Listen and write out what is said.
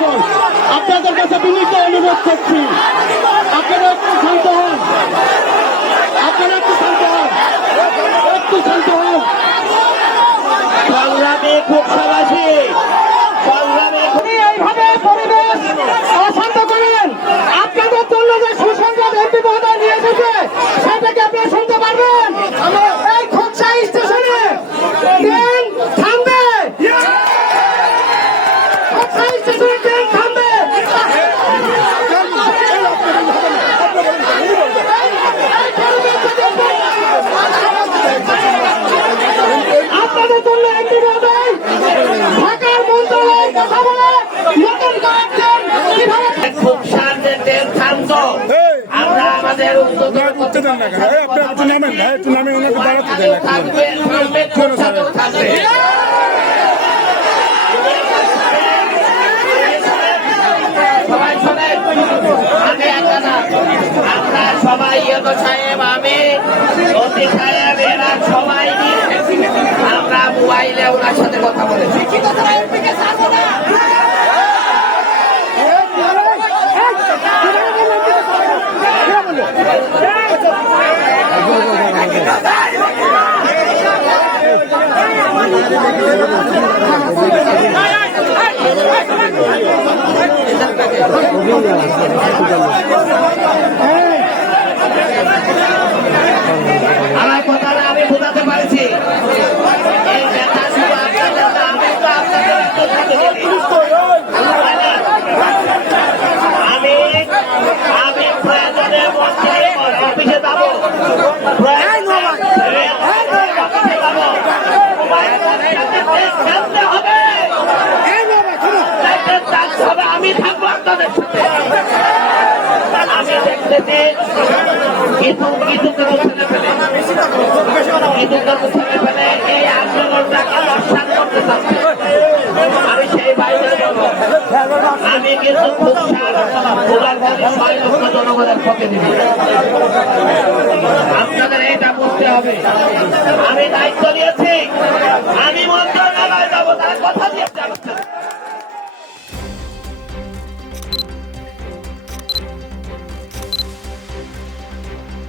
বন্ধুগণ, আপনাদের কাছে বিনীত অনুরোধ করছি, আপনারা একটু শান্ত হন, আপনারা একটু শান্ত হন, একটু শান্ত হন। সংগ্রামে খুব সাবাসী সংগ্রামে এইভাবে পরিবেশ অশান্ত করেন। আপনাদের জন্য যে সুসংবাদ এমপি মহোদয় নিয়ে এসেছে সেটাকে আপনারা শুনতে পারবেন। এই খোকসা স্টেশনে ট্রেন থামবে, খোকসা স্টেশনে ট্রেন থামবে। আপনাদের জন্য এমপি মহোদয় ঢাকার মন্ত্রণালয়ে কথা বলে নতুন কয়েকজন কিভাবে খুব শান্তি ট্রেন থামত আমরা আমাদের সবাই শোনেন, আমি একটা না, আমরা সবাই ইয়েতো সাহেব, আমি অতি সাহেব, এরা সবাই নিয়ে আমরা মোবাইলে ওনার সাথে কথা বলেছি। আমার কথাটা আমি বোঝাতে পারছি। এই ব্যথা শুধু আপনাদের না, আমি তো আমি প্রয়োজনের মধ্যে অফিসে যাবো, আমি থাকবো আপনাদের সাথে। আমি দেখতেছি কিছু ছেলে ফেলে এই আন্দোলনটাকে নস্বাত করতে চাচ্ছে। আমি সেই বাইরে বলবো, আমি কিন্তু খুব জনগণের পক্ষে দিব। আপনাদের এটা বুঝতে হবে, আমি দায়িত্ব নিয়েছি, আমি মন্ত্র